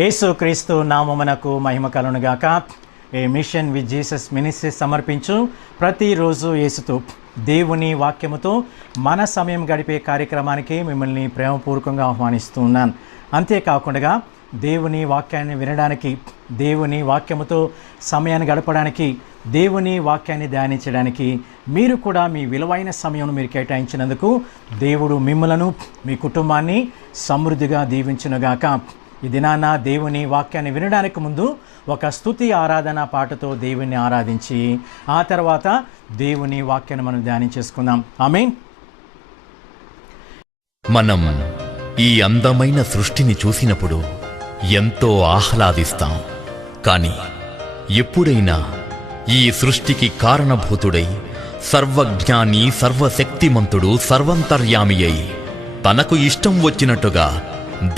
యేసుక్రీస్తు నామమునకు మహిమ కలుగునుగాక. ఏ మిషన్ విత్ జీసస్ మినిస్ట్రీ సమర్పించు ప్రతిరోజు యేసుతో దేవుని వాక్యముతో మన సమయం గడిపే కార్యక్రమానికి మిమ్మల్ని ప్రేమపూర్వకంగా ఆహ్వానిస్తూ ఉన్నాను. అంతేకాకుండా దేవుని వాక్యాన్ని వినడానికి, దేవుని వాక్యముతో సమయాన్ని గడపడానికి, దేవుని వాక్యాన్ని ధ్యానించడానికి మీరు కూడా మీ విలువైన సమయం మీరు కేటాయించినందుకు దేవుడు మిమ్మలను, మీ కుటుంబాన్ని సమృద్ధిగా దీవించునుగాక. ఈ దినాన దేవుని వాక్యాన్ని వినడానికి ముందు ఒక స్తుతి ఆరాధన పాటతో దేవుని ఆరాధించి ఆ తర్వాత దేవుని వాక్యాన్ని మనం ధ్యానించేసుకుందాం. ఆమేన్. మనం ఈ అందమైన సృష్టిని చూసినప్పుడు ఎంతో ఆహ్లాదిస్తాం. కానీ ఎప్పుడైనా ఈ సృష్టికి కారణభూతుడై సర్వజ్ఞాని, సర్వశక్తిమంతుడు, సర్వంతర్యామి అయి తనకు ఇష్టం వచ్చినట్టుగా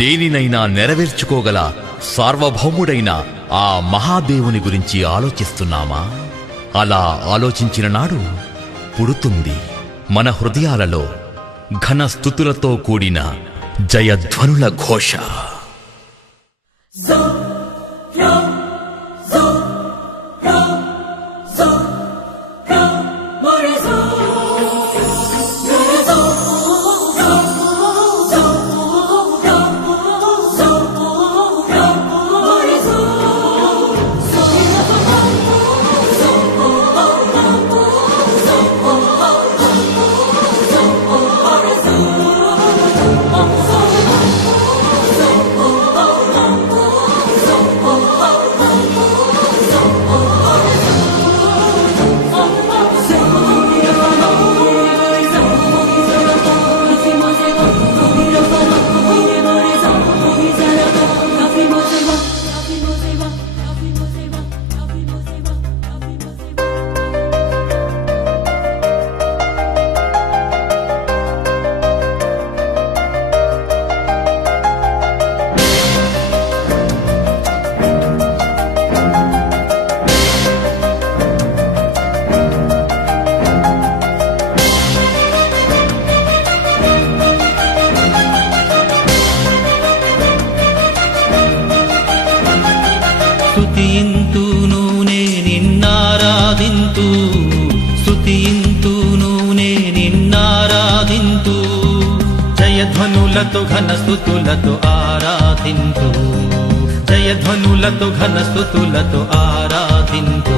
దేనినైనా నెరవేర్చుకోగల సార్వభౌముడైన ఆ మహాదేవుని గురించి ఆలోచిస్తున్నామా? అలా ఆలోచించిన నాడు పుడుతుంది మన హృదయాలలో ఘన స్తుతులతో కూడిన జయధ్వనుల ఘోష. స్తుతింతును నే నిన్నారాధింతు, స్తుతింతును నే నిన్నారాధింతు, జయధ్వనులతో ఘన స్తుతులతో ఆరాధింతు, జయధ్వనులతో ఘన స్తుతులతో ఆరాధింతు.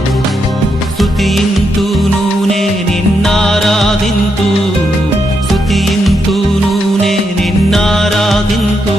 స్తుతింతును నే నిన్నారాధింతు, స్తుతింతును నే నిన్నారాధింతు.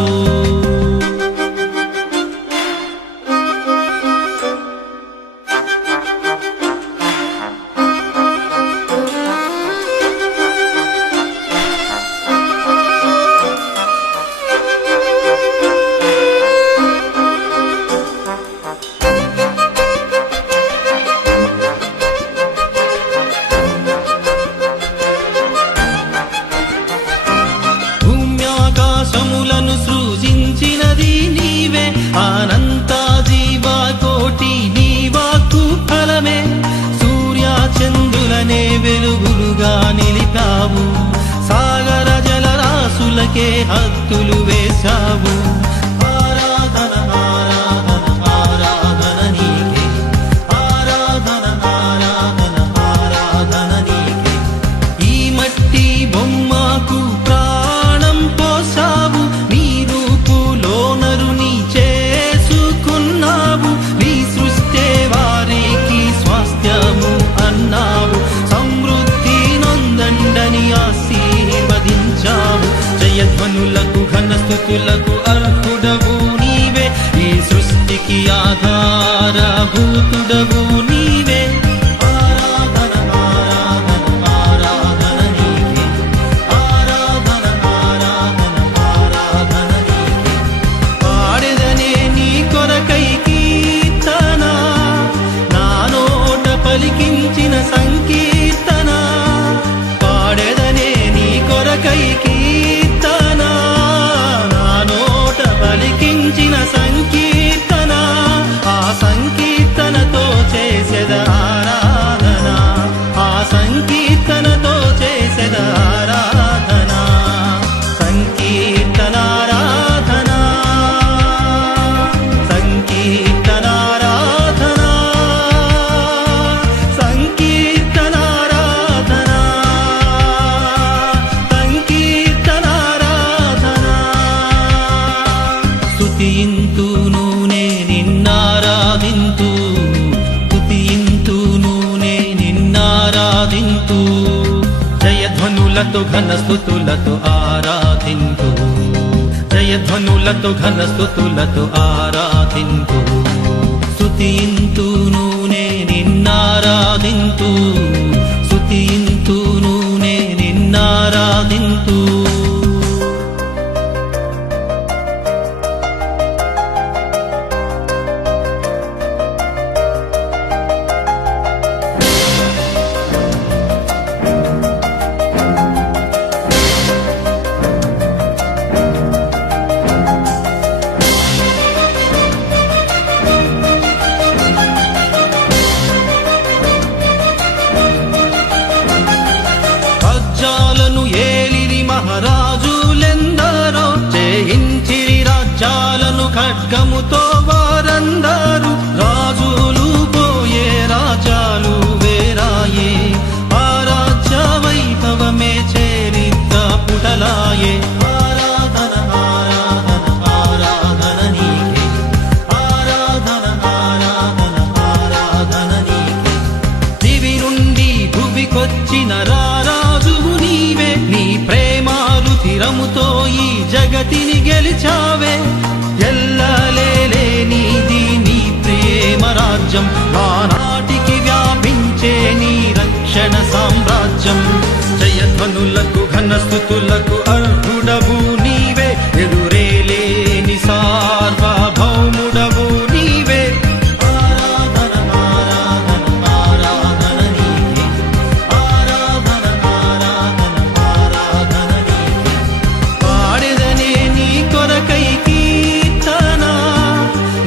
భూమ్యాకాశములను సృజించినది నీవే, అనంత జీవకోటి నీ వాక్కు ఫలమే. సూర్యచంద్రులనే వెలుగులుగా నిలిపావు, సాగర జలరాశులకే హద్దులు వేశావు. ఆరాధన ఆరాధన ఆరాధన నీకే, ఆరాధన ఆరాధన ఆరాధన నీకే. ఈ మట్టి బొమ్మకు ప్రాణం పోసావు, నీ రూపులో నరుని చేసుకున్నావు. నీ సృష్టి వారికి స్వాస్థ్యము అన్నావు, సమృద్ధి నొందండని ఆశీర్వదించావు. జయధ్వనులకు ఘన స్తుతులకు అర్హుడవు నీవే, ఈ సృష్టికి ఆధారభూతుడవు నీవే. ఆరాధన ఆరాధన ఆరాధన నీకే, ఆరాధన ఆరాధన ఆరాధన నీకే. పాడెదనే నీ కొరకై కీర్తన, నా నోట పలికించిన సంకీర్తన. పాడెదనే నీ కొరకై కీర్తన, నా నోట పలికించిన సంకీర్తన. ఆ సంకీర్తనతో జయధ్వనులతో ఘనస్తుతులతో ఆరాధింతు, జయధ్వనులతో ఘనస్తుతులతో ఆరాధింతు. స్తుతింతును నే నిన్నారాధింతు, స్తుతింతును నే నిన్నారాధింతు. రాజ్యాలను ఏలిరి మహారాజులెందరో, జయించిరి రాజ్యాలను ఖడ్గముతో వారందరూ. రాజులు పోయే రాజ్యాలు వేరాయే, ఆ రాజ్య వైభవమే చరిత్ర పుటలాయే. ఆరాధన ఆరాధన ఆరాధన నీకే, ఆరాధన ఆరాధన ఆరాధన నీకే. దివి నుండి భువికొచ్చిన రారాజువు నీవే, నీ ప్రేమాలు తీరముతో ఈ జగతిని గెలిచావే. ఎల్లలేలే నీది నీ ప్రేమ రాజ్యం, ఆనాటికి వ్యాపించే నీ రక్షణ సామ్రాజ్యం. జయధ్వనులకు ఘనస్తుతులకు అర్హుడవు నీవే, ఎదురేలేని సార్వభౌముడవు నీవే. ఆరాధన ఆరాధన ఆరాధన నీకే, ఆరాధన ఆరాధన ఆరాధన నీకే. పాడెదనే నీ కొరకై కీర్తన,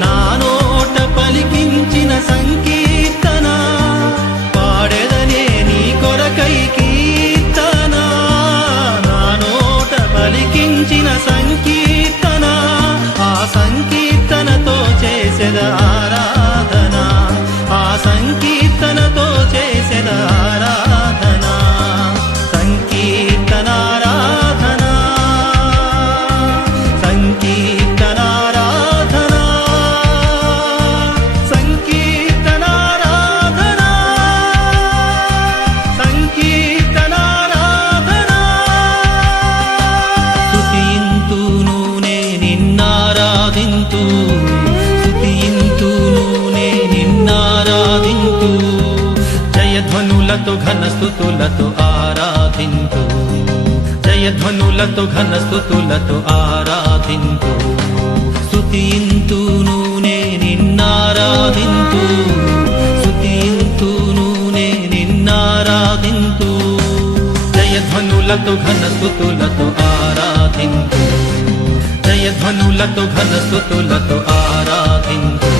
నా నోట పలికించిన సంకీర్తన. పాడెదనే నీ కొరకై కీర్తన, నా నోట పలికించిన సంకీర్తన. ఆ సంకీర్తనతో చేసెద ఆరాధన, ఆ సంకీర్తనతో చేసెద ఆరాధన. సంకీర్తనారాధన, సంకీర్తనారాధన, సంకీర్తనారాధన, సంకీర్తనారాధన. స్తుతింతును నే నిన్నారాధింతు, స్తుతింతును నే నిన్నారాధింతు. జయధ్వనులతో ఘనస్తుతులతో ఆరాధింతు, జయధ్వనులతో ఘనస్తుతులతో ఆరాధింతు. స్తుతింతును నే నిన్నారాధింతు, స్తుతింతును నే నిన్నారాధింతు. జయధ్వనులతో ఘనస్తుతులతో ఆరాధింతు, జయధ్వనులతో ఘనస్తుతులతో ఆరాధింతు.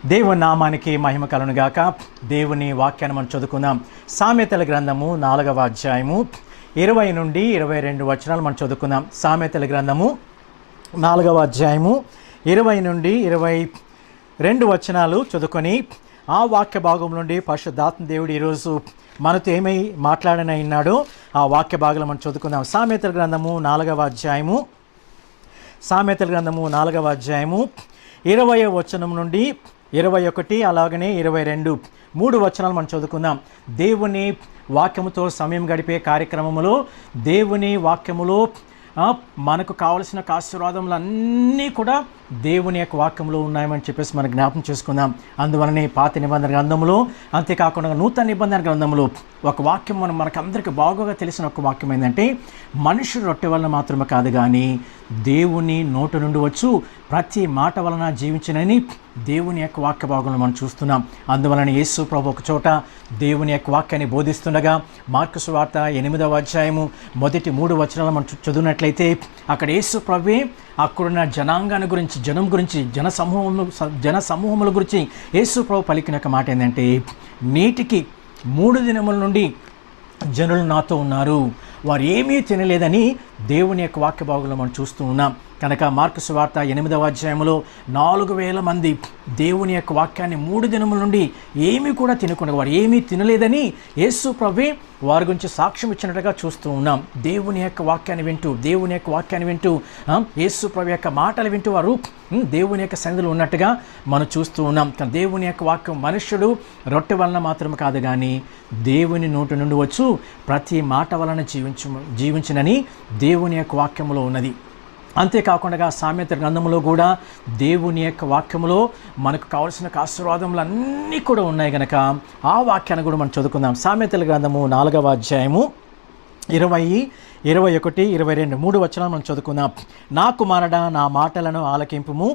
దేవుని నామానికి మహిమ కలుగునుగాక. దేవుని వాక్యాన్ని మనం చదువుకుందాం. సామెతల గ్రంథము 4వ అధ్యాయము 20 నుండి 22 వచనాలు మనం చదువుకుందాం. సామెతల గ్రంథము 4వ అధ్యాయము 20 నుండి 22 వచనాలు చదువుకొని ఆ వాక్య భాగం నుండి పరిశుద్ధాత్మ దేవుడు ఈరోజు మనతో ఏమై మాట్లాడనన్నాడో ఆ వాక్య భాగంలో మనం చదువుకుందాం. సామెతల గ్రంథము 4వ అధ్యాయము, సామెతల గ్రంథము 4వ అధ్యాయము 20వ వచనం నుండి 21 అలాగనే 22 3 వచనాలు మనం చదువుకుందాం. దేవుని వాక్యముతో సమయం గడిపే కార్యక్రమంలో దేవుని వాక్యములో మనకు కావలసిన ఆశీర్వాదములు అన్నీ కూడా దేవుని యొక్క వాక్యంలో ఉన్నాయని చెప్పేసి మనం జ్ఞాపకం చేసుకుందాం. అందువలనే పాత నిబంధన గ్రంథంలో, అంతేకాకుండా నూతన నిబంధన గ్రంథంలో ఒక వాక్యం మనకందరికీ బాగా తెలిసిన ఒక వాక్యం ఏంటంటే, మనుషుడు రొట్టె వలన మాత్రమే కాదు కానీ దేవుని నోటు నుండి వచ్చు ప్రతి మాట వలన జీవించినని దేవుని యొక్క వాక్య భాగంలో మనం చూస్తున్నాం. అందువలన యేసు ప్రభు ఒక చోట దేవుని యొక్క వాక్యాన్ని బోధిస్తుండగా మార్కు సువార్త 8వ అధ్యాయము మొదటి 3 వచనాలు మనం చదివినట్లయితే అక్కడ యేసు ప్రభువే అక్కడున్న జనాంగాన్ని గురించి, జన సమూహముల గురించి యేసు ప్రభు పలికిన ఒక మాట ఏంటంటే, నేటికి 3 దినముల నుండి జనులు నాతో ఉన్నారు, వారు ఏమీ తినలేదని దేవుని యొక్క వాక్య భాగంలో మనం చూస్తూ ఉన్నాం. కనుక మార్కు సువార్త 8వ అధ్యాయంలో 4,000 మంది దేవుని యొక్క వాక్యాన్ని 3 దినముల నుండి ఏమీ కూడా తినకుండా, వారు ఏమీ తినలేదని యేసు ప్రభువే వారి గురించి సాక్ష్యం ఇచ్చినట్టుగా చూస్తూ ఉన్నాం. దేవుని యొక్క వాక్యాన్ని వింటూ యేసు ప్రభు యొక్క మాటలు వింటూ వారు దేవుని యొక్క సన్నిధిలో ఉన్నట్టుగా మనం చూస్తూ ఉన్నాం. దేవుని యొక్క వాక్యం మనుష్యుడు రొట్టె వలన మాత్రం కాదు కానీ దేవుని నోటి నుండి వచ్చు ప్రతి మాట వలన జీవించునని దేవుని యొక్క వాక్యంలో ఉన్నది. అంతేకాకుండా సామెతల గ్రంథంలో కూడా దేవుని యొక్క వాక్యములో మనకు కావలసిన ఆశీర్వాదములు అన్నీ కూడా ఉన్నాయి కనుక ఆ వాక్యాన్ని కూడా మనం చదువుకుందాం. సామెతల గ్రంథము 4వ అధ్యాయము 20, 21, 22 3 వచనాలు మనం చదువుకుందాం. నా కుమారుడా, నా మాటలను ఆలకింపుము,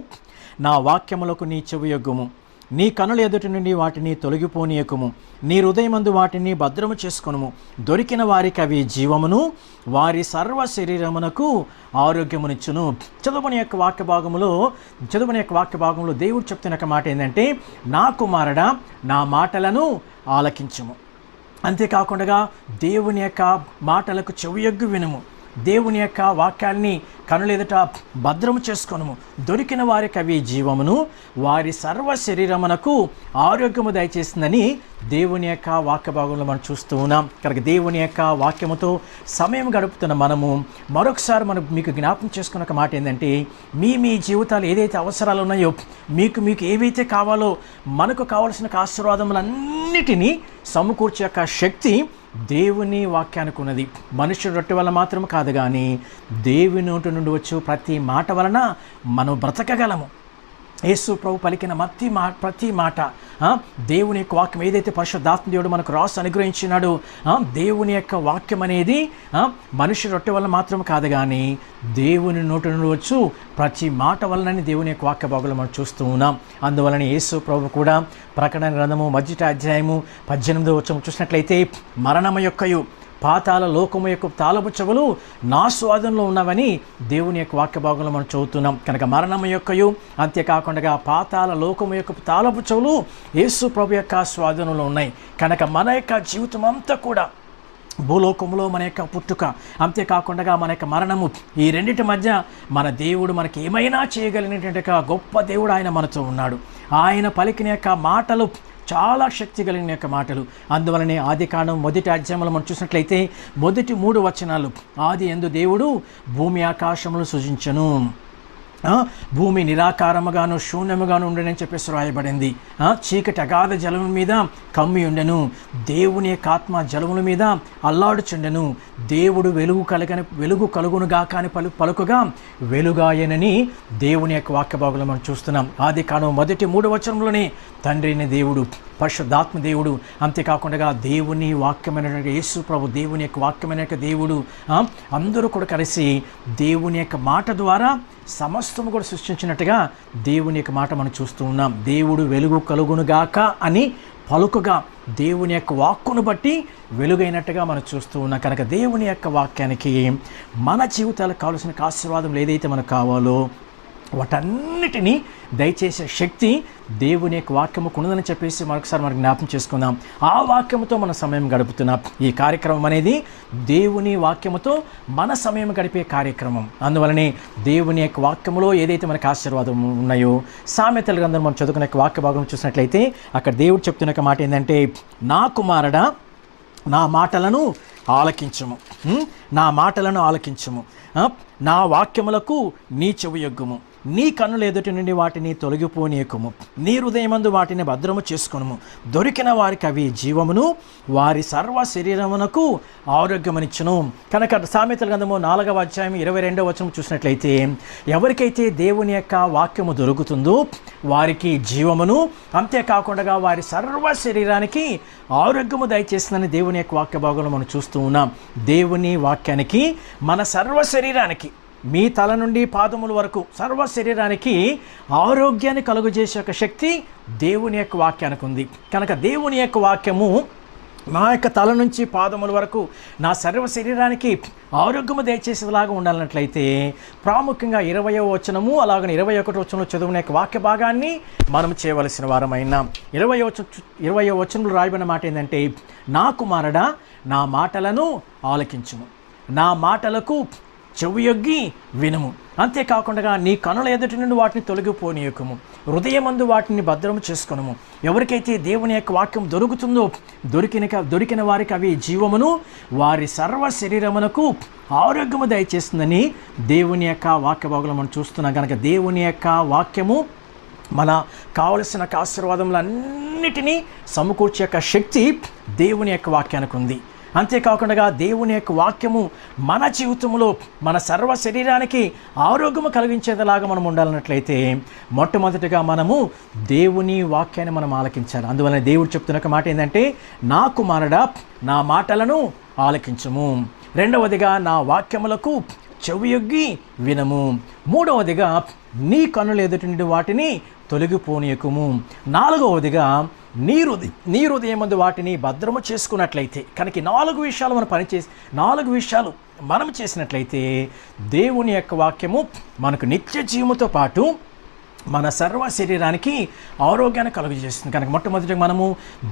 నా వాక్యములకు నీ చెవియొగ్గుము. నీ కనుల ఎదుటి నుండి వాటిని తొలగిపోనీయకుము. నీ హృదయమందు వాటిని భద్రము చేసుకొనుము. దొరికిన వారికి అవి జీవమును, వారి సర్వ శరీరమునకు ఆరోగ్యమునిచ్చును. చదువుని యొక్క వాక్య భాగంలో దేవుడు చెప్తున్న ఒక మాట ఏంటంటే, నా కుమారుడా, నా మాటలను ఆలకించుము. అంతేకాకుండా దేవుని యొక్క మాటలకు చెవియొగ్గు వినుము. దేవుని యొక్క వాక్యాన్ని కనులెదుట భద్రము చేసుకొనుము. దొరికిన వారికి అవి జీవమును, వారి సర్వ శరీరమునకు ఆరోగ్యము దయచేస్తుందని దేవుని యొక్క వాక్య భాగంలో మనం చూస్తూ ఉన్నాం. కనుక దేవుని యొక్క వాక్యముతో సమయం గడుపుతున్న మనము మరొకసారి మీకు జ్ఞాపకం చేసుకున్న ఒక మాట ఏంటంటే, మీ జీవితాలు ఏదైతే అవసరాలు ఉన్నాయో, మీకు ఏవైతే కావాలో, మనకు కావలసిన ఆశీర్వాదములన్నిటినీ సమకూర్చే యొక్క శక్తి దేవుని వాక్యానికి ఉన్నది. మనుషుడు రొట్టె వల్ల మాత్రం కాదు కానీ దేవుని నోటి నుండి వచ్చు ప్రతి మాట వలన మనం బ్రతకగలము. యేసు ప్రభు పలికిన ప్రతి మాట దేవుని యొక్క వాక్యం ఏదైతే పరిశుద్ధాత్మ దేవుడు మనకు రాసి అనుగ్రహించినాడో, దేవుని యొక్క వాక్యం అనేది మనిషి రొట్టె వల్ల మాత్రం కాదు కానీ దేవుని నోటి నుండి వచ్చు ప్రతి మాట వలనని దేవుని యొక్క వాక్య భాగంలో మనం చూస్తూ ఉన్నాం. అందువలన యేసు ప్రభు కూడా ప్రకటన గ్రంథము 1వ అధ్యాయము 18వ వచనం చూసినట్లయితే, మరణము యొక్కయు పాతాళ లోకము యొక్క తాళపు చెవులు నా స్వాధీనంలో ఉన్నవని దేవుని యొక్క వాక్య భాగంలో మనం చదువుతున్నాం. కనుక మరణము యొక్కయు అంతేకాకుండా పాతాళ లోకము యొక్క తాళపు చెవులు యేసు ప్రభు యొక్క స్వాధీనంలో ఉన్నాయి. కనుక మన యొక్క జీవితం అంతా కూడా భూలోకంలో మన యొక్క పుట్టుక, అంతేకాకుండా మన యొక్క మరణము, ఈ రెండింటి మధ్య మన దేవుడు మనకి ఏమైనా చేయగలిగినటువంటి గొప్ప దేవుడు ఆయన మనతో ఉన్నాడు. ఆయన పలికిన యొక్క మాటలు చాలా శక్తి కలిగిన యొక్క మాటలు. అందువలనే ఆదికాండం 1వ అధ్యాయంలో మనం చూసినట్లయితే మొదటి 3 వచనాలు, ఆది యందు దేవుడు భూమి ఆకాశములు సృజించెను, భూమి నిరాకారముగాను శూన్యముగాను ఉండనని చెప్పేసి రాయబడింది. చీకటి అగాధ జలముల మీద కమ్మి ఉండెను, దేవుని యొక్క ఆత్మ జలముల మీద అల్లాడుచుండెను. దేవుడు వెలుగు కలుగునుగాక అని పలుకుగా వెలుగాయనని దేవుని యొక్క వాక్య భాగంలో మనం చూస్తున్నాం. ఆదికాండం 1వ వచనంలోనే తండ్రిని దేవుడు, పరిశుద్ధాత్మ దేవుడు, అంతేకాకుండా దేవుని వాక్యమైన యేసు ప్రభు, దేవుని యొక్క వాక్యమైన దేవుడు అందరూ కూడా కలిసి దేవుని యొక్క మాట ద్వారా సమస్తము కూడా సృష్టించినట్టుగా దేవుని యొక్క మాట మనం చూస్తూ ఉన్నాం. దేవుడు వెలుగు కలుగునుగాక అని పలుకుగా దేవుని యొక్క వాక్కును బట్టి వెలుగైనట్టుగా మనం చూస్తూ ఉన్నాం. కనుక దేవుని యొక్క వాక్యానికి మన జీవితాలకు కావాల్సిన ఆశీర్వాదం ఏదైతే మనకు కావాలో వాటన్నిటినీ దయచేసే శక్తి దేవుని యొక్క వాక్యముకు ఉన్నదని చెప్పేసి మరొకసారి మనకు జ్ఞాపకం చేసుకుందాం. ఆ వాక్యముతో మన సమయం గడుపుతున్నాం. ఈ కార్యక్రమం అనేది దేవుని వాక్యముతో మన సమయం గడిపే కార్యక్రమం. అందువలనే దేవుని యొక్క వాక్యములో ఏదైతే మనకు ఆశీర్వాదం ఉన్నాయో, సామెతల గ్రంథం మనం చదువుకునే వాక్య భాగం చూసినట్లయితే అక్కడ దేవుడు చెప్తున్న మాట ఏంటంటే, నా కుమారుడా, నా మాటలను ఆలకించుము, నా మాటలను ఆలకించుము, నా వాక్యములకు నీ చెవియొగ్గుము. నీ కన్నుల ఎదుటి నుండి వాటిని తొలగిపోనీయకుము. నీ హృదయమందు వాటిని భద్రము చేసుకొనుము. దొరికిన వారికి అవి జీవమును, వారి సర్వ శరీరమునకు ఆరోగ్యమనిచ్చును. కనుక సామెతల గ్రంథము 4వ అధ్యాయం 22వ వచనం చూసినట్లయితే, ఎవరికైతే దేవుని యొక్క వాక్యము దొరుకుతుందో వారికి జీవమును, అంతేకాకుండా వారి సర్వ శరీరానికి ఆరోగ్యము దయచేస్తుందని దేవుని యొక్క వాక్య భాగంలో మనం చూస్తూ ఉన్నాం. దేవుని వాక్యానికి మన సర్వ శరీరానికి, మీ తల నుండి పాదముల వరకు సర్వ శరీరానికి ఆరోగ్యాన్ని కలుగజేసే ఒక శక్తి దేవుని యొక్క వాక్యానికి ఉంది. కనుక దేవుని యొక్క వాక్యము నా యొక్క తల నుంచి పాదముల వరకు నా సర్వ శరీరానికి ఆరోగ్యము దయచేసేలాగా ఉండాలన్నట్లయితే ప్రాముఖ్యంగా 20వ వచనము అలాగనే 21వ వచనంలో చదువునే యొక్క వాక్య భాగాన్ని మనం చేయవలసిన వారమైనా. 20వ వచనంలో రాయబడిన మాట ఏంటంటే, నా కుమారుడా, నా మాటలను ఆలకించుము, నా మాటలకు చెవియొగ్గి వినుము. అంతేకాకుండా నీ కనుల ఎదుటి నుండి వాటిని తొలగిపోనీయకము, హృదయమందు వాటిని భద్రము చేసుకొనుము. ఎవరికైతే దేవుని యొక్క వాక్యం దొరుకుతుందో దొరికిన వారికి అవి జీవమును వారి సర్వ శరీరమునకు ఆరోగ్యము దయచేస్తుందని దేవుని యొక్క వాక్య భాగంలో మనం చూస్తున్నాం. కనుక దేవుని యొక్క వాక్యము మన కావలసిన ఆశీర్వాదములన్నిటినీ సమకూర్చే యొక్క శక్తి దేవుని యొక్క వాక్యానికి ఉంది. అంతేకాకుండా దేవుని యొక్క వాక్యము మన జీవితంలో మన సర్వ శరీరానికి ఆరోగ్యము కలిగించేదిలాగా మనం ఉండాలన్నట్లయితే మొట్టమొదటిగా మనము దేవుని వాక్యాన్ని మనం ఆలకించాలి. అందువలన దేవుడు చెప్తున్న ఒక మాట ఏంటంటే, నా కుమారుడా నా మాటలను ఆలకించుము. రెండవదిగా నా వాక్యములకు చెవియొగ్గి వినము. మూడవదిగా నీ కన్నుల ఎదుటి నుండి వాటిని తొలగిపోనీయకుము. నాలుగవదిగా నీ హృదయమందు వాటిని భద్రము చేసుకున్నట్లయితే. కనుక 4 విషయాలు మనం చేసినట్లయితే దేవుని యొక్క వాక్యము మనకు నిత్య జీవముతో పాటు మన సర్వ శరీరానికి ఆరోగ్యాన్ని కలుగజేస్తుంది. కనుక మొట్టమొదటిగా మనము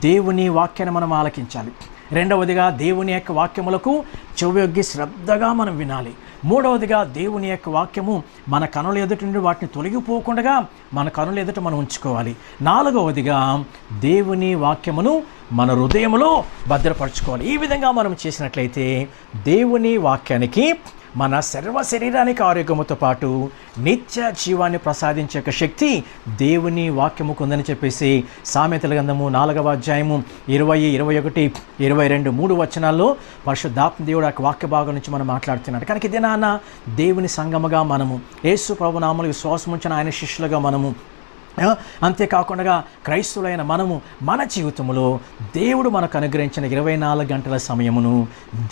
దేవుని వాక్యాన్ని మనం ఆలకించాలి. రెండవదిగా దేవుని యొక్క వాక్యములకు చెవియొగ్గి శ్రద్ధగా మనం వినాలి. మూడవదిగా దేవుని యొక్క వాక్యము మన కనుల ఎదుటి నుండి వాటిని తొలగిపోకుండా మన కనుల ఎదుట మనం ఉంచుకోవాలి. నాలుగవదిగా దేవుని వాక్యమును మన హృదయములో భద్రపరచుకోవాలి. ఈ విధంగా మనం చేసినట్లయితే దేవుని వాక్యానికి మన సర్వ శరీరానికి ఆరోగ్యముతో పాటు నిత్య జీవాన్ని ప్రసాదించే శక్తి దేవుని వాక్యముకు ఉందని చెప్పేసి సామెతల గ్రంథము 4వ అధ్యాయము 20, 21, 22, 3 వచనాల్లో పరిశుద్ధాత్మ దేవుడు ఆ వాక్య భాగం నుంచి మనం మాట్లాడుతున్నాడు. కనుక ఇదే నాన్న దేవుని సంగముగా మనము యేసు ప్రభు నామములో విశ్వాసం ఉంచిన ఆయన శిష్యులుగా మనము, అంతేకాకుండా క్రైస్తవులైన మనము మన జీవితంలో దేవుడు మనకు అనుగ్రహించిన 24 గంటల సమయమును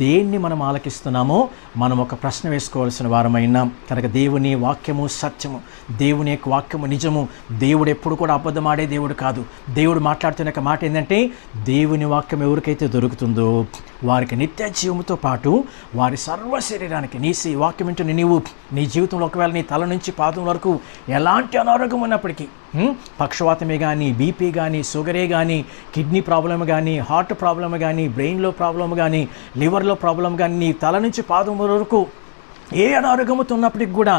దేన్ని మనం ఆలకిస్తున్నామో మనం ఒక ప్రశ్న వేసుకోవాల్సిన వారమైనా. కనుక దేవుని వాక్యము సత్యము, దేవుని యొక్క వాక్యము నిజము. దేవుడు ఎప్పుడు కూడా అబద్ధమాడే దేవుడు కాదు. దేవుడు మాట్లాడుతున్న ఒక మాట ఏంటంటే, దేవుని వాక్యం ఎవరికైతే దొరుకుతుందో వారికి నిత్య జీవముతో పాటు వారి సర్వ శరీరానికి నీ వాక్యం వింటున్న నీవు నీ జీవితంలో ఒకవేళ నీ తల నుంచి పాదం వరకు ఎలాంటి అనారోగ్యం ఉన్నప్పటికీ, పక్షవాతమే కానీ, బీపీ కానీ, షుగరే కానీ, కిడ్నీ ప్రాబ్లం కానీ, హార్ట్ ప్రాబ్లం కానీ, బ్రెయిన్లో ప్రాబ్లం కానీ, లివర్లో ప్రాబ్లం కానీ, నీ తల నుంచి పాదం వరకు ఏ అనారోగ్యముతో ఉన్నప్పటికి కూడా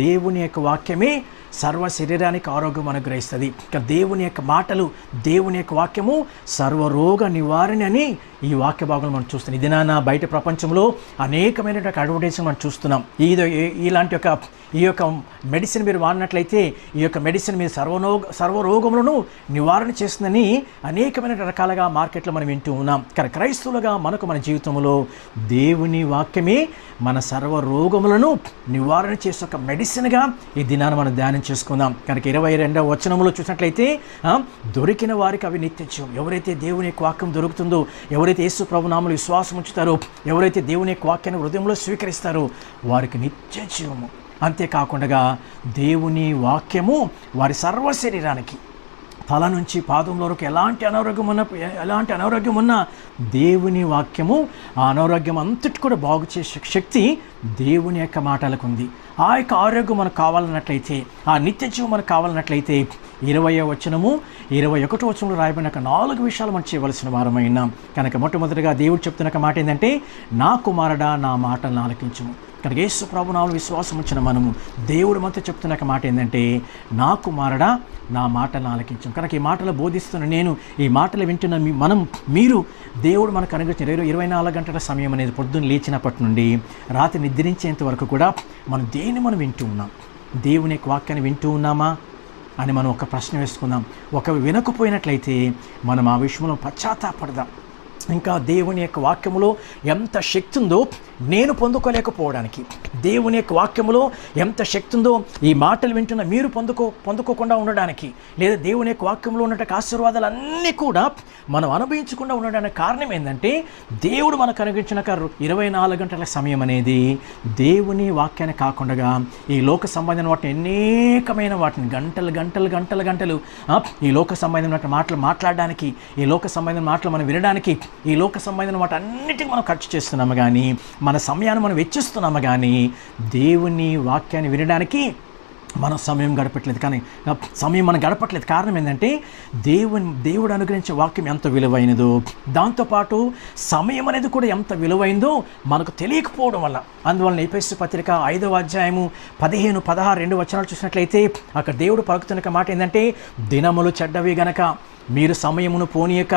దేవుని యొక్క వాక్యమే సర్వ శరీరానికి ఆరోగ్యం అనుగ్రహిస్తుంది. ఇక దేవుని యొక్క మాటలు, దేవుని యొక్క వాక్యము సర్వరోగ నివారణ అని ఈ వాక్య భాగంలో మనం చూస్తున్నాం. ఇది నా బయట ప్రపంచంలో అనేకమైన అడ్వర్టైజ్మెంట్ మనం చూస్తున్నాం. ఇలాంటి ఈ యొక్క మెడిసిన్ మీరు వాడినట్లయితే ఈ యొక్క మెడిసిన్ మీరు సర్వరోగములను నివారణ చేస్తుందని అనేకమైన రకాలుగా మార్కెట్లో మనం వింటూ ఉన్నాం. కానీ క్రైస్తవులుగా మనకు మన జీవితంలో దేవుని వాక్యమే మన సర్వరోగములను నివారణ చేసే ఒక మెడిసిన్గా ఈ దినాన్ని మనం ధ్యానం చేసుకుందాం. కనుక 22వ వచనంలో చూసినట్లయితే, దొరికిన వారికి అవి నిత్యం. ఎవరైతే దేవుని యొక్క వాక్యం దొరుకుతుందో, ఎవరైతే యేసు ప్రభు నామములో విశ్వాసం ఉంచుతారో, ఎవరైతే దేవుని యొక్క వాక్యాన్ని హృదయంలో స్వీకరిస్తారో వారికి నిత్య జీవము. అంతేకాకుండా దేవుని వాక్యము వారి సర్వ శరీరానికి తల నుంచి పాదంలో వరకు ఎలాంటి అనారోగ్యం ఉన్నా దేవుని వాక్యము ఆ అనారోగ్యం అంతటి కూడా బాగు చేసే శక్తి దేవుని యొక్క మాటలకు ఉంది. ఆ యొక్క ఆరోగ్యం మనకు కావాలన్నట్లయితే, ఆ నిత్య జీవం మనకు కావాలన్నట్లయితే 20వ వచనము 21వ వచనంలో రాయబడిన 4 విషయాలు మనం చేయవలసిన వారమైనా. కనుక మొట్టమొదటిగా దేవుడు చెప్తున్న మాట ఏంటంటే, నా కుమారుడా నా మాటలను ఆలకించుము. కనుక యేసు ప్రభు నామములో విశ్వాసం ఉంచిన మనము దేవుడు మనతో చెప్తున్న మాట ఏంటంటే, నా కుమారుడా నా మాటలను ఆలకించం. కనుక ఈ మాటలు బోధిస్తున్న నేను, ఈ మాటలు వింటున్న మీరు దేవుడు మనకు అనుగ్రహించిన 24 గంటల సమయం అనేది పొద్దున్న లేచినప్పటి నుండి రాత్రి నిద్రించేంత వరకు కూడా మనం దేన్ని మనం వింటూ ఉన్నాం? దేవుని యొక్క వాక్యాన్ని వింటూ ఉన్నామా అని మనం ఒక ప్రశ్న వేసుకుందాం. ఒక వినకపోయినట్లయితే మనం ఆ విషయంలో పశ్చాత్తాపడదాం. ఇంకా దేవుని యొక్క వాక్యములో ఎంత శక్తి ఉందో నేను పొందుకోలేకపోవడానికి, దేవుని యొక్క వాక్యములో ఎంత శక్తి ఉందో ఈ మాటలు వింటున్న మీరు పొందుకోకుండా ఉండడానికి, లేదా దేవుని యొక్క వాక్యంలో ఉన్నటువంటి ఆశీర్వాదాలన్నీ కూడా మనం అనుభవించకుండా ఉండడానికి కారణం ఏంటంటే, దేవుడు మనకు అనుగ్రహించిన 24 గంటల సమయం అనేది దేవుని వాక్యాన్ని కాకుండా ఈ లోక సంబంధమైన వాటిని అనేకమైన వాటిని గంటలు ఈ లోక సంబంధమైన మాటలు మాట్లాడడానికి, ఈ లోక సంబంధమైన మాటలు మనం వినడానికి, ఈ లోక సంబంధమైన వాటి అన్నిటికీ మనం ఖర్చు చేస్తున్నాము కానీ, మన సమయాన్ని మనం వెచ్చిస్తున్నాము కానీ దేవుని వాక్యాన్ని వినడానికి మనం సమయం గడపట్లేదు. కానీ సమయం మనం గడపట్లేదు కారణం ఏంటంటే దేవుడు అనుగ్రహించే వాక్యం ఎంత విలువైనదో, దాంతోపాటు సమయం అనేది కూడా ఎంత విలువైందో మనకు తెలియకపోవడం వల్ల. అందువలన ఎఫెసీ పత్రిక 5వ అధ్యాయము 15, 16 2 వచనాలు చూసినట్లయితే అక్కడ దేవుడు పలుకుతున్న మాట ఏంటంటే, దినములు చెడ్డవి గనక మీరు సమయమును పోనీయక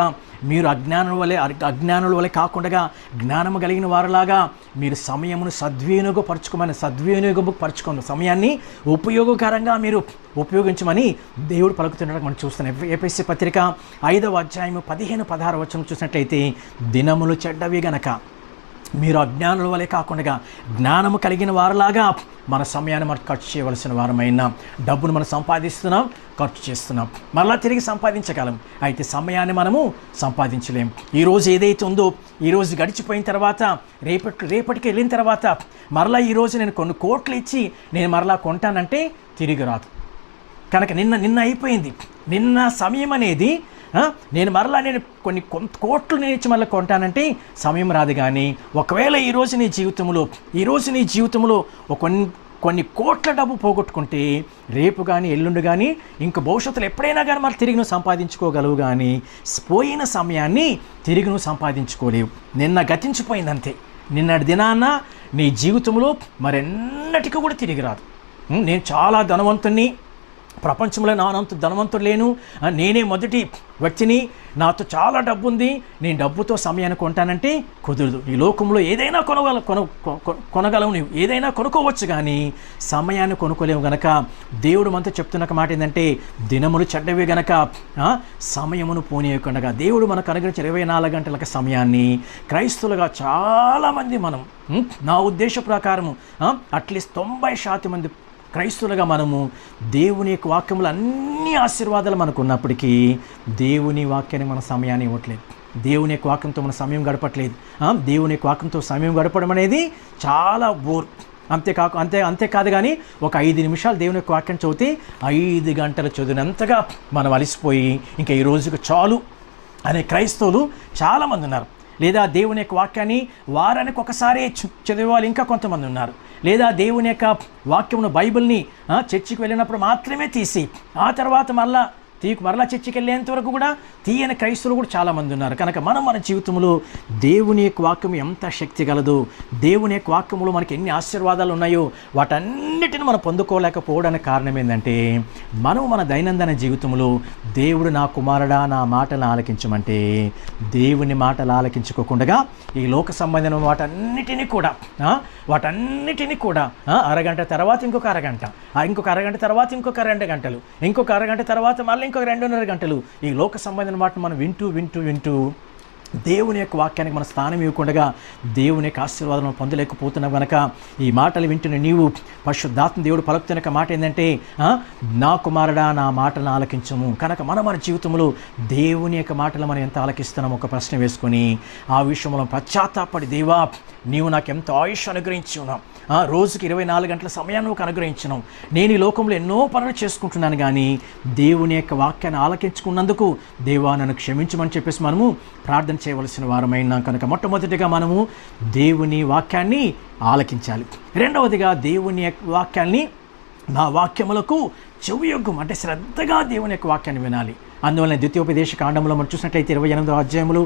మీరు అజ్ఞానుల వలె కాకుండా జ్ఞానము కలిగిన వారిలాగా మీరు సమయమును సద్వినియోగపరచుకోండి, సమయాన్ని ఉపయోగకరంగా మీరు ఉపయోగించమని దేవుడు పలుకుతున్నట్టు మనం చూస్తున్నాం. ఎఫెసీ పత్రిక 5వ అధ్యాయము 15, 16 వచనం చూసినట్లయితే, దినములు చెడ్డవి గనక మీరు అజ్ఞానుల వలె కాకుండా జ్ఞానము కలిగిన వారిలాగా మన సమయాన్ని మనం ఖర్చు చేయవలసిన వారమైన, డబ్బును మనం సంపాదిస్తున్నాం, ఖర్చు చేస్తున్నాం, మరలా తిరిగి సంపాదించగలం. అయితే సమయాన్ని మనము సంపాదించలేం. ఈరోజు ఏదైతే ఉందో ఈరోజు గడిచిపోయిన తర్వాత రేపటికి వెళ్ళిన తర్వాత మరలా ఈరోజు నేను కొన్ని కోట్లు ఇచ్చి నేను మరలా కొంటానంటే తిరిగి రాదు. కనుక నిన్న అయిపోయింది. నిన్న సమయం అనేది నేను కొన్ని కోట్లు నేను ఇచ్చి మళ్ళీ కొంటానంటే సమయం రాదు. కానీ ఒకవేళ ఈరోజు నీ జీవితంలో కొన్ని కోట్ల డబ్బు పోగొట్టుకుంటే రేపు కానీ ఎల్లుండి కానీ ఇంక భవిష్యత్తులో ఎప్పుడైనా కానీ మళ్ళీ తిరిగి నువ్వు సంపాదించుకోగలవు. కానీ పోయిన సమయాన్ని తిరిగి నువ్వు సంపాదించుకోలేవు. నిన్న గతించిపోయిందంతే. నిన్నటి దినాన్న నీ జీవితంలో మరెన్నటికీ కూడా తిరిగి రాదు. నేను చాలా ధనవంతుణ్ణి, ప్రపంచంలో నానంత ధనవంతుడు లేను, నేనే మొదటి వ్యక్తిని, నాతో చాలా డబ్బు ఉంది, నేను డబ్బుతో సమయాన్ని కొంటానంటే కుదరదు. ఈ లోకంలో ఏదైనా కొనగలవు, నువ్వు ఏదైనా కొనుక్కోవచ్చు, కానీ సమయాన్ని కొనుక్కోలేవు. గనక దేవుడు మనతో చెప్తున్న మాట ఏంటంటే, దినములు చెడ్డవి గనక సమయమును పోనీయకుండా. దేవుడు మనకు అనుగ్రహించిన 24 గంటల సమయాన్ని క్రైస్తవులుగా చాలామంది మనం, నా ఉద్దేశ ప్రకారము అట్లీస్ట్ 90% మంది క్రైస్తవులుగా మనము దేవుని యొక్క వాక్యములు అన్ని ఆశీర్వాదాలు మనకు ఉన్నప్పటికీ దేవుని వాక్యాన్ని మన సమయాన్ని ఇవ్వట్లేదు. దేవుని యొక్క వాక్యంతో మన సమయం గడపట్లేదు. దేవుని యొక్క వాక్యంతో సమయం గడపడం అనేది చాలా బోర్. అంతేకాదు కానీ ఒక 5 నిమిషాలు దేవుని యొక్క వాక్యం చదివితే 5 గంటలు చదివినంతగా మనం అలసిపోయి ఇంకా ఈ రోజుకు చాలు అనే క్రైస్తవులు చాలామంది ఉన్నారు. లేదా దేవుని యొక్క వాక్యాన్ని వారానికి ఒకసారి చదివేవాళ్ళు ఇంకా కొంతమంది ఉన్నారు. లేదా దేవుని యొక్క వాక్యమును బైబిల్ని చర్చికి వెళ్ళినప్పుడు మాత్రమే తీసి ఆ తర్వాత మరలా చర్చికి వెళ్ళేంత వరకు కూడా తీయని క్రైస్తవులు కూడా చాలామంది ఉన్నారు. కనుక మన జీవితంలో దేవుని యొక్క వాక్యం ఎంత శక్తి గలదో, దేవుని యొక్క వాక్యంలో మనకి ఎన్ని ఆశీర్వాదాలు ఉన్నాయో వాటన్నిటిని మనం పొందుకోలేకపోవడానికి కారణం ఏంటంటే, మన దైనందిన జీవితంలో దేవుడు నా కుమారుడా నా మాటలు ఆలకించమంటే దేవుని మాటలు ఆలకించుకోకుండా ఈ లోక సంబంధమైన వాటన్నిటినీ కూడా అరగంట తర్వాత ఇంకొక అరగంట, ఇంకొక అరగంట తర్వాత ఇంకొక 2 గంటలు, ఇంకొక అరగంట తర్వాత మళ్ళీ ఇంకొక 2.5 గంటలు ఈ లోక సంబంధమైన మాట మనం వింటూ దేవుని యొక్క వాక్యానికి మన స్థానం ఇవ్వకుండా దేవుని యొక్క ఆశీర్వాదం పొందలేకపోతున్నావు. కనుక ఈ మాటలు వింటున్న నీవు పరిశుద్ధాత్మ దేవుడు పలుకుతున్న మాట ఏంటంటే, నా కుమారుడా నా మాటలను ఆలకించము. కనుక మన జీవితంలో దేవుని యొక్క మాటలు మనం ఎంత ఆలకిస్తున్నామో ఒక ప్రశ్న వేసుకొని ఆ విషయంలో పశ్చాత్తాపడి, దేవా నీవు నాకు ఎంత ఆయుష్ అనుగ్రహించి ఉన్నావు, రోజుకి 24 గంటల సమయాన్ని నువ్వు అనుగ్రహించినావు. నేను ఈ లోకంలో ఎన్నో పనులు చేసుకుంటున్నాను, కానీ దేవుని యొక్క వాక్యాన్ని ఆలకించుకున్నందుకు దేవా నన్ను క్షమించమని చెప్పేసి మనము ప్రార్థన చేయవలసిన వారమైనా. కనుక మొట్టమొదటిగా మనము దేవుని వాక్యాన్ని ఆలకించాలి. రెండవదిగా దేవుని వాక్యాన్ని నా వాక్యములకు చెవియొగ్గం, అంటే శ్రద్ధగా దేవుని యొక్క వాక్యాన్ని వినాలి. అందువలన ద్వితీయోపదేశ కాండంలో మనం చూసినట్లయితే 28వ అధ్యాయంలో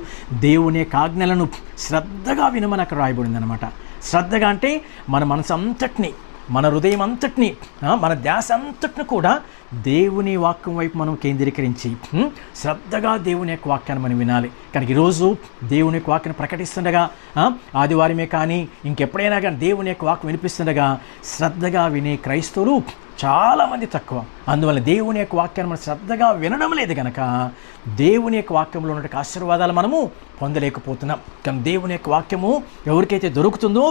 దేవుని యొక్క ఆజ్ఞలను శ్రద్ధగా వినమని అక్కడ రాయబడింది అనమాట. శ్రద్ధగా అంటే మన మనసు అంతటిని, మన హృదయం అంతటిని, మన ధ్యాస అంతటిని కూడా దేవుని వాక్యం వైపు మనం కేంద్రీకరించి శ్రద్ధగా దేవుని యొక్క వాక్యాన్ని మనం వినాలి. కనుక ఈరోజు దేవుని యొక్క వాక్యాన్ని ప్రకటిస్తుండగా, ఆదివారమే కానీ ఇంకెప్పుడైనా కానీ దేవుని యొక్క వాక్యం వినిపిస్తుండగా శ్రద్ధగా వినే క్రైస్తవులు చాలామంది తక్కువ. అందువల్ల దేవుని యొక్క వాక్యాన్ని మనం శ్రద్ధగా వినడం లేదు కనుక దేవుని యొక్క వాక్యంలో ఉన్న ఆశీర్వాదాలు మనము పొందలేకపోతున్నాం. కానీ దేవుని యొక్క వాక్యము ఎవరికైతే దొరుకుతుందో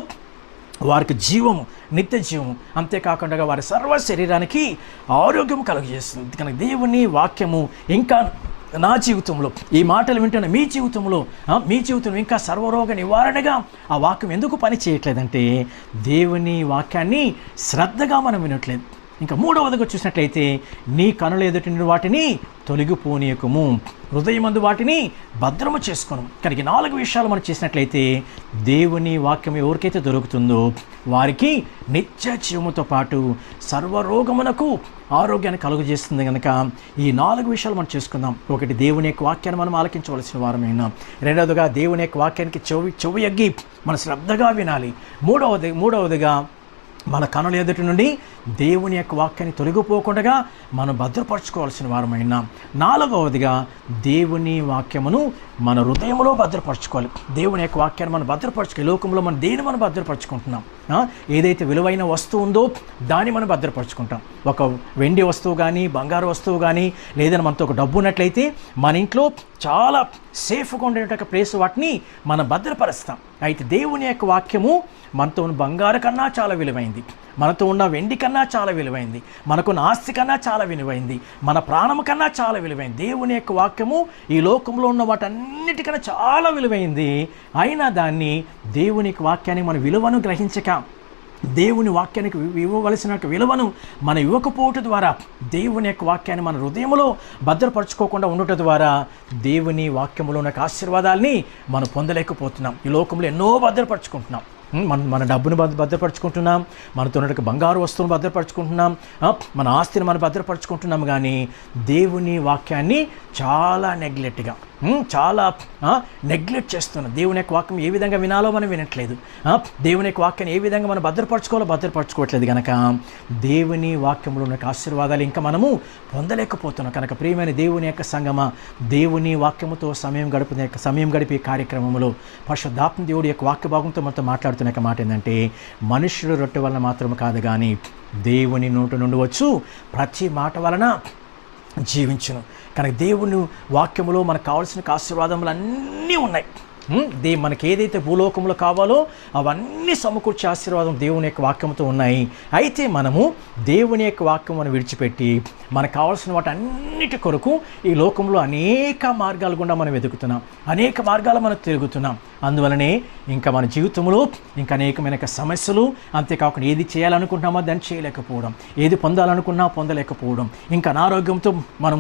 వారికి జీవము, నిత్య జీవము, అంతేకాకుండా వారి సర్వ శరీరానికి ఆరోగ్యం కలుగజేస్తుంది. కనుక దేవుని వాక్యము ఇంకా నా జీవితంలో, ఈ మాటలు వింటున్న మీ జీవితంలో ఇంకా సర్వరోగ నివారణగా ఆ వాక్యం ఎందుకు పని చేయట్లేదంటే దేవుని వాక్యాన్ని శ్రద్ధగా మనం వినట్లేదు. ఇంకా మూడవదిగా చూసినట్లయితే నీ కనుల ఎదుటి వాటిని తొలగిపోనీయకము, హృదయమందు వాటిని భద్రము చేసుకొను. కనుక 4 విషయాలు మనం చేసినట్లయితే దేవుని వాక్యం ఎవరికైతే దొరుకుతుందో వారికి నిత్య జీవముతో పాటు సర్వరోగమునకు ఆరోగ్యాన్ని కలుగజేస్తుంది. కనుక ఈ 4 విషయాలు మనం చేసుకుందాం. ఒకటి, దేవుని యొక్క వాక్యాన్ని మనం ఆలకించవలసిన వారమైనా. రెండవదిగా దేవుని యొక్క వాక్యానికి చెవి ఎగ్గి మనం శ్రద్ధగా వినాలి. మూడవదిగా మన కనుల ఎదుటి నుండి దేవుని యొక్క వాక్యాన్ని తొలగిపోకుండా మనం భద్రపరచుకోవాల్సిన వారమైనా. 4వదిగా దేవుని వాక్యమును మన హృదయంలో భద్రపరచుకోవాలి. దేవుని యొక్క వాక్యాన్ని మనం భద్రపరచుకోవాలి. లోకంలో మనం దేని మనం భద్రపరచుకుంటున్నాం? ఏదైతే విలువైన వస్తువు ఉందో దాన్ని మనం భద్రపరచుకుంటాం. ఒక వెండి వస్తువు కానీ, బంగారు వస్తువు కానీ, లేదని మనతో ఒక డబ్బు ఉన్నట్లయితే మన ఇంట్లో చాలా సేఫ్గా ఉండేట ప్లేస్ వాటిని మనం భద్రపరుస్తాం. అయితే దేవుని యొక్క వాక్యము మనతో ఉన్న బంగారు కన్నా చాలా విలువైంది, మనతో ఉన్న వెండి కన్నా చాలా విలువైంది, మనకున్న ఆస్తి కన్నా చాలా విలువైంది, మన ప్రాణం కన్నా చాలా విలువైంది. దేవుని యొక్క వాక్యము ఈ లోకంలో ఉన్న వాటన్నిటికన్నా చాలా విలువైంది. అయినా దాన్ని దేవుని యొక్క వాక్యాన్ని మన విలువను గ్రహించక, దేవుని వాక్యానికి ఇవ్వవలసిన విలువను మన ఇవ్వకపోవటం ద్వారా, దేవుని యొక్క వాక్యాన్ని మన హృదయంలో భద్రపరచుకోకుండా ఉండటం ద్వారా దేవుని వాక్యంలో ఉన్న ఆశీర్వాదాల్ని మనం పొందలేకపోతున్నాం. ఈ లోకంలో ఎన్నో భద్రపరచుకుంటున్నాం. మన డబ్బును భద్రపరచుకుంటున్నాం, మనతో ఉన్న బంగారు వస్తువును భద్రపరచుకుంటున్నాం, మన ఆస్తిని మనం భద్రపరచుకుంటున్నాం. కానీ దేవుని వాక్యాన్ని చాలా నెగ్లెక్ట్ చేస్తున్నాం. దేవుని యొక్క వాక్యం ఏ విధంగా వినాలో మనం వినట్లేదు. దేవుని యొక్క వాక్యాన్ని ఏ విధంగా మనం భద్రపరచుకోవట్లేదు. కనుక దేవుని వాక్యంలో ఉన్న ఆశీర్వాదాలు ఇంకా మనము పొందలేకపోతున్నాం. కనుక ప్రియమైన దేవుని యొక్క సంగమా, దేవుని వాక్యముతో సమయం గడిపే కార్యక్రమంలో పరిశుద్ధాత్మ దేవుడి యొక్క వాక్య భాగంతో మనతో మాట్లాడుతున్న మాట ఏంటంటే, మనుష్యుడు రొట్టె వలన మాత్రం కాదు కానీ దేవుని నోటి నుండి వచ్చు ప్రతి మాట వలన జీవించును. కనుక దేవుని వాక్యములో మనకు కావాల్సిన ఆశీర్వాదములు అన్నీ ఉన్నాయి. మనకి ఏదైతే భూలోకంలో కావాలో అవన్నీ సమకూర్చే ఆశీర్వాదం దేవుని యొక్క వాక్యంతో ఉన్నాయి. అయితే మనము దేవుని యొక్క వాక్యం మనం విడిచిపెట్టి మనకు కావాల్సిన వాటి అన్నిటి కొరకు ఈ లోకంలో అనేక మార్గాల గుండా మనం వెతుకుతున్నాం, అనేక మార్గాలు మనం తిరుగుతున్నాం. అందువలనే ఇంకా మన జీవితంలో ఇంకా అనేకమైన సమస్యలు, అంతేకాకుండా ఏది చేయాలనుకుంటున్నామో దాన్ని చేయలేకపోవడం, ఏది పొందాలనుకున్నా పొందలేకపోవడం, ఇంకా అనారోగ్యంతో మనం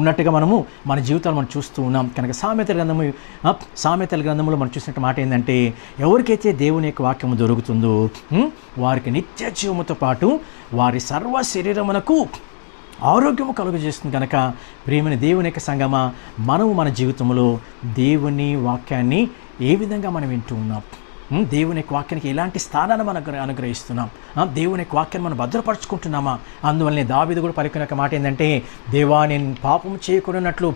ఉన్నట్టుగా మనము మన జీవితాలు మనం చూస్తూ ఉన్నాం. కనుక సామెతల గ్రంథంలో మనం చూసినట్టు మాట ఏంటంటే, ఎవరికైతే దేవుని యొక్క వాక్యము దొరుకుతుందో వారికి నిత్య జీవముతో పాటు వారి సర్వ శరీరమునకు ఆరోగ్యము కలుగజేస్తుంది. కనుక ప్రియమైన దేవుని యొక్క సంగమా, మనము మన జీవితంలో దేవుని వాక్యాన్ని ఏ విధంగా మనం వింటూ ఉన్నాం? దేవుని యొక్క వాక్యానికి ఎలాంటి స్థానాన్ని మనం అనుగ్రహిస్తున్నాం? దేవుని యొక్క వాక్యాన్ని మనం భద్రపరచుకుంటున్నామా? అందువల్లనే దావీదు కూడా పలికిన ఒక మాట ఏంటంటే, దేవా నేను పాపం చేయకూడనట్లు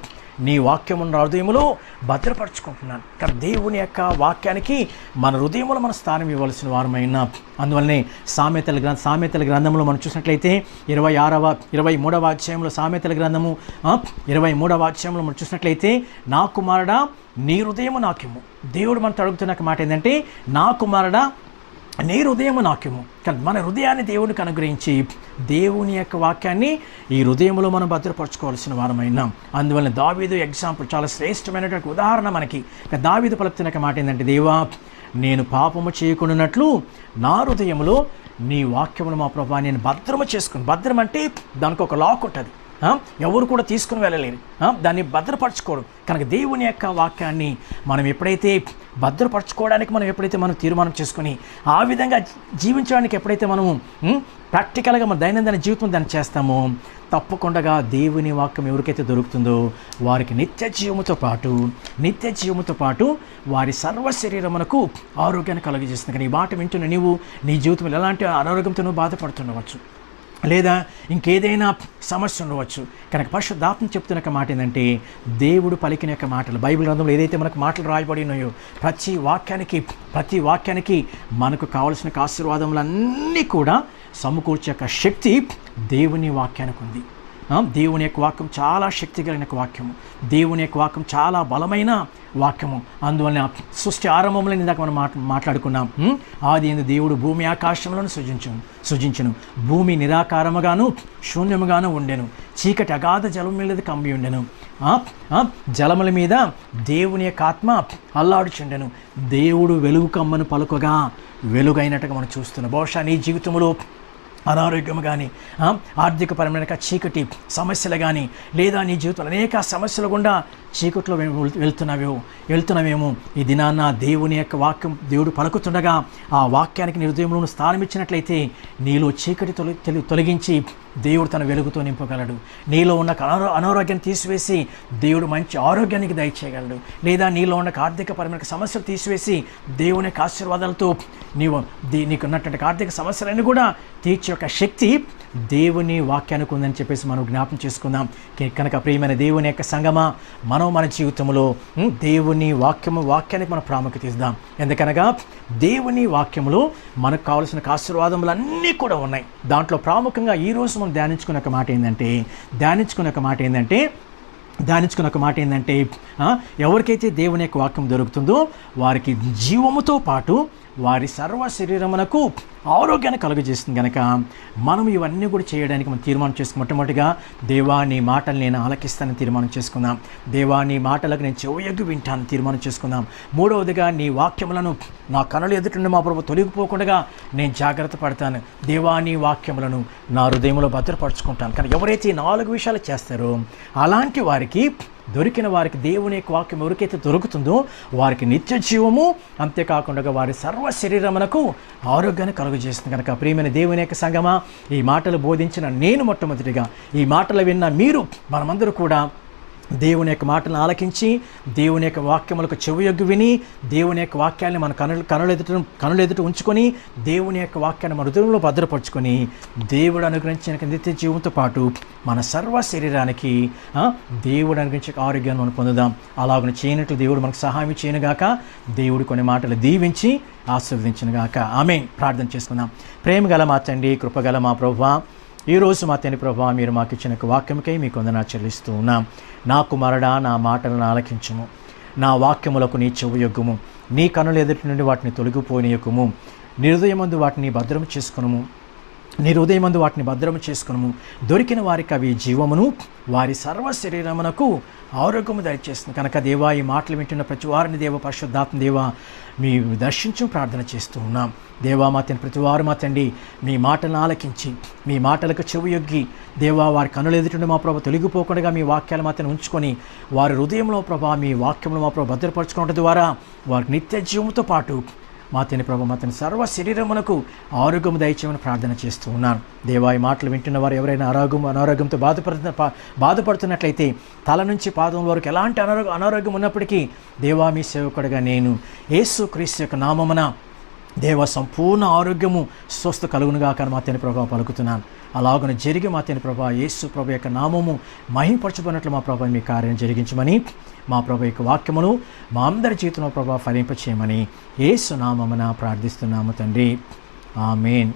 నీ వాక్యము నా హృదయంలో భద్రపరచుకుంటున్నాను. కానీ దేవుని యొక్క వాక్యానికి మన హృదయంలో మన స్థానం ఇవ్వాల్సిన వారమైనా. అందువల్లనే సామెతల గ్రంథంలో మనం చూసినట్లయితే 23వ అధ్యాయంలో సామెతల గ్రంథము 23వ అధ్యాయంలో మనం చూసినట్లయితే, నా కుమారుడా నీ హృదయము నాకిమ్ము. దేవుడు మనతో అడుగుతున్న మాట ఏంటంటే, నా కుమారుడా నీ హృదయము నాకేమో. కానీ మన హృదయాన్ని దేవునికి అనుగ్రహించి దేవుని యొక్క వాక్యాన్ని ఈ హృదయంలో మనం భద్రపరచుకోవాల్సిన వారమైనాం. అందువల్ల దావీదు ఎగ్జాంపుల్, చాలా శ్రేష్టమైనటువంటి ఉదాహరణ మనకి. దావీదు పలుకుతున్న మాట ఏంటంటే, దేవా నేను పాపము చేయకుండానట్లు నా హృదయంలో నీ వాక్యమును మా ప్రభా నేను భద్రము చేసుకుని. భద్రం అంటే దానికి ఒక లాక్ ఉంటుంది, ఎవరు కూడా తీసుకుని వెళ్ళలేరు, దాన్ని భద్రపరచుకోవడం. కనుక దేవుని యొక్క వాక్యాన్ని మనం ఎప్పుడైతే భద్రపరచుకోవడానికి మనం తీర్మానం చేసుకుని ఆ విధంగా జీవించడానికి ఎప్పుడైతే మనము ప్రాక్టికల్గా మన దైనందిన జీవితం దాన్ని చేస్తామో, తప్పకుండా దేవుని వాక్యం ఎవరికైతే దొరుకుతుందో వారికి నిత్య జీవముతో పాటు వారి సర్వ శరీరమునకు ఆరోగ్యాన్ని కలుగజేస్తుంది. కానీ ఈ మాట వింటున్న నీవు నీ జీవితంలో ఎలాంటి అనారోగ్యంతో నువ్వు బాధపడుతుండవచ్చు, లేదా ఇంకేదైనా సమస్య ఉండవచ్చు. కనుక పరిశుద్ధాత్మ చెప్తున్న మాట ఏంటంటే, దేవుడు పలికిన యొక్క మాటలు, బైబిల్ గ్రంథంలో ఏదైతే మనకు మాటలు రాయబడి ఉన్నాయో ప్రతి వాక్యానికి మనకు కావలసిన ఆశీర్వాదములన్నీ కూడా సమకూర్చే యొక్క శక్తి దేవుని వాక్యానికి ఉంది. దేవుని యొక్క వాక్యం చాలా శక్తి కలిగిన వాక్యము, దేవుని యొక్క వాక్యం చాలా బలమైన వాక్యము. అందువలన సృష్టి ఆరంభంలో ఇందాక మనం మాట్లాడుకున్నాం, ఆది యందు దేవుడు భూమి ఆకాశములను సృజించును. భూమి నిరాకారముగాను శూన్యముగాను ఉండెను, చీకటి అగాధ జలం మీద కమ్మి ఉండెను. జలముల మీద దేవుని యొక్క ఆత్మ అల్లాడుచుండెను. దేవుడు వెలుగు కమ్మను పలుకగా వెలుగైనట్టుగా మనం చూస్తున్నాం. బహుశా నీ జీవితంలో అనారోగ్యం కానీ, ఆర్థికపరమైన చీకటి సమస్యలు కానీ, లేదా నీ జీవితంలో అనేక సమస్యలు గుండా చీకట్లో వెళ్తున్నావేమో ఈ దినాన్న దేవుని యొక్క వాక్యం దేవుడు పలుకుతుండగా ఆ వాక్యానికి నీ హృదయంలో స్థానం ఇచ్చినట్లయితే నీలో చీకటి తొలగించి దేవుడు తన వెలుగుతో నింపగలడు. నీలో ఉన్న అనారోగ్యాన్ని తీసివేసి దేవుడు మంచి ఆరోగ్యానికి దయచేయగలడు. లేదా నీలో ఉన్న ఆర్థికపరమైన సమస్యలు తీసివేసి దేవుని యొక్క ఆశీర్వాదాలతో నీకు ఉన్నటువంటి ఆర్థిక సమస్యలన్నీ కూడా తీర్చే యొక్క శక్తి దేవుని వాక్యానికి ఉందని చెప్పేసి మనం జ్ఞాపం చేసుకుందాం. కనుక ప్రియమైన దేవుని యొక్క సంగమా, మన జీవితంలో దేవుని వాక్యానికి మనం ప్రాముఖ్యత ఇద్దాం. ఎందుకనగా దేవుని వాక్యములో మనకు కావాల్సిన ఆశీర్వాదములన్నీ కూడా ఉన్నాయి. దాంట్లో ప్రాముఖ్యంగా ఈరోజు మనం ధ్యానించుకున్న ఒక మాట ఏంటంటే ఎవరికైతే దేవుని యొక్క వాక్యం దొరుకుతుందో వారికి జీవముతో పాటు వారి సర్వ శరీరమునకు ఆరోగ్యాన్ని కలుగజేస్తుంది. కనుక మనం ఇవన్నీ కూడా చేయడానికి మనం తీర్మానం చేసుకుని మొట్టమొదటిగా దేవా నీ మాటలు నేను ఆలకిస్తానని తీర్మానం చేసుకుందాం. దేవా నీ మాటలకు నేను చెవియొగ్గి వింటానని తీర్మానం చేసుకుందాం. మూడవదిగా నీ వాక్యములను నా కనులు ఎదుటి మా ప్రభు తొలగిపోకుండా నేను జాగ్రత్త పడతాను. దేవా నీ వాక్యములను నా హృదయంలో భద్రపరుచుకుంటాను. కానీ ఎవరైతే ఈ 4 విషయాలు చేస్తారో అలాంటి వారికి దొరికిన వారికి దేవుని యొక్క వాక్యం ఎవరికైతే దొరుకుతుందో వారికి నిత్య జీవము, అంతేకాకుండా వారి సర్వ శరీరమునకు ఆరోగ్యాన్ని కలుగజేస్తుంది. కనుక ప్రియమైన దేవుని యొక్క సంగమా, ఈ మాటలు బోధించిన నేను మొట్టమొదటిగా, ఈ మాటలు విన్న మీరు, మనమందరూ కూడా దేవుని యొక్క మాటలను ఆలకించి దేవుని యొక్క వాక్యములకు చెవియొగ్గి విని దేవుని యొక్క వాక్యాన్ని మన కనులు ఎదుట ఉంచుకొని దేవుని యొక్క వాక్యాన్ని మన హృదయంలో భద్రపరుచుకొని దేవుడు అనుగ్రహించిన నిత్య జీవంతో పాటు మన సర్వ శరీరానికి దేవుడు అనుగ్రహించే ఆరోగ్యాన్ని మనం పొందుదాం. అలాగ చేయనట్లు దేవుడు మనకు సహాయం చేయనుగాక. దేవుడు కొన్ని మాటలు దీవించి ఆశీర్వదించునుగాక. ఆమేన్. ప్రార్థన చేసుకుందాం. ప్రేమ గల మా తండ్రి, కృపగల మా ప్రభువా, ఈరోజు మా తండ్రి ప్రభువా, మీరు మాకు ఇచ్చిన వాక్యముకై మీకు వందనాలు చెల్లిస్తూ ఉన్నాం. నా కుమారుడా, నా మాటలను ఆలకించుము, నా వాక్యములకు నీ చెవియొగ్గుము, నీ కనుల ఎదుటి నుండి వాటిని తొలగిపోనియకుము, నీ హృదయమందు వాటిని భద్రము చేసుకునుము. దొరికిన వారికి అవి జీవమును, వారి సర్వ శరీరమునకు ఆరోగ్యము దయచేస్తుంది. కనుక దేవా, ఈ మాటలు వింటున్న ప్రతి వారిని దేవ పరిశుద్ధాత్మ దేవా మీ దర్శించు ప్రార్థన చేస్తూ ఉన్నాం. దేవా మా తండ్రి, ప్రతి వారు మా తండ్రి మీ మాటలను ఆలకించి మీ మాటలకు చెవియొగ్గి దేవా వారి కనులు ఎదుటి మా ప్రభు తొలగిపోకుండా మీ వాక్యాలు మాత్రం ఉంచుకొని వారి హృదయంలో ప్రభా మీ వాక్యంలో మా ప్రభు భద్రపరచుకోవడం ద్వారా వారికి నిత్య జీవంతో పాటు మా తండ్రి ప్రభు మా తండ్రి సర్వ శరీరమునకు ఆరోగ్యం దయచేయమని ప్రార్థన చేస్తూ ఉన్నాను. దేవా, ఈ మాటలు వింటున్న వారు ఎవరైనా అనారోగ్యంతో బాధపడుతున్నట్లయితే తల నుంచి పాదం వరకు ఎలాంటి అనారోగ్యం ఉన్నప్పటికీ దేవా మీ సేవకుడిగా నేను యేసుక్రీస్తు యొక్క నామమున దేవా సంపూర్ణ ఆరోగ్యము స్వస్థ కలుగునుగాక మా తండ్రి ప్రభా పలుకుతున్నాను. అలాగన జరిగి మా తండ్రి ప్రభా యేసు ప్రభు యొక్క నామము మహింపరచబడినట్లు మా ప్రభు మీ కార్యం జరిగించమని, మా ప్రభు యొక్క వాక్యమును మా అందరి జీవితంలో ప్రభా ఫలింపచేయమని యేసు నామమున ప్రార్థిస్తున్నాము తండ్రి. ఆమేన్.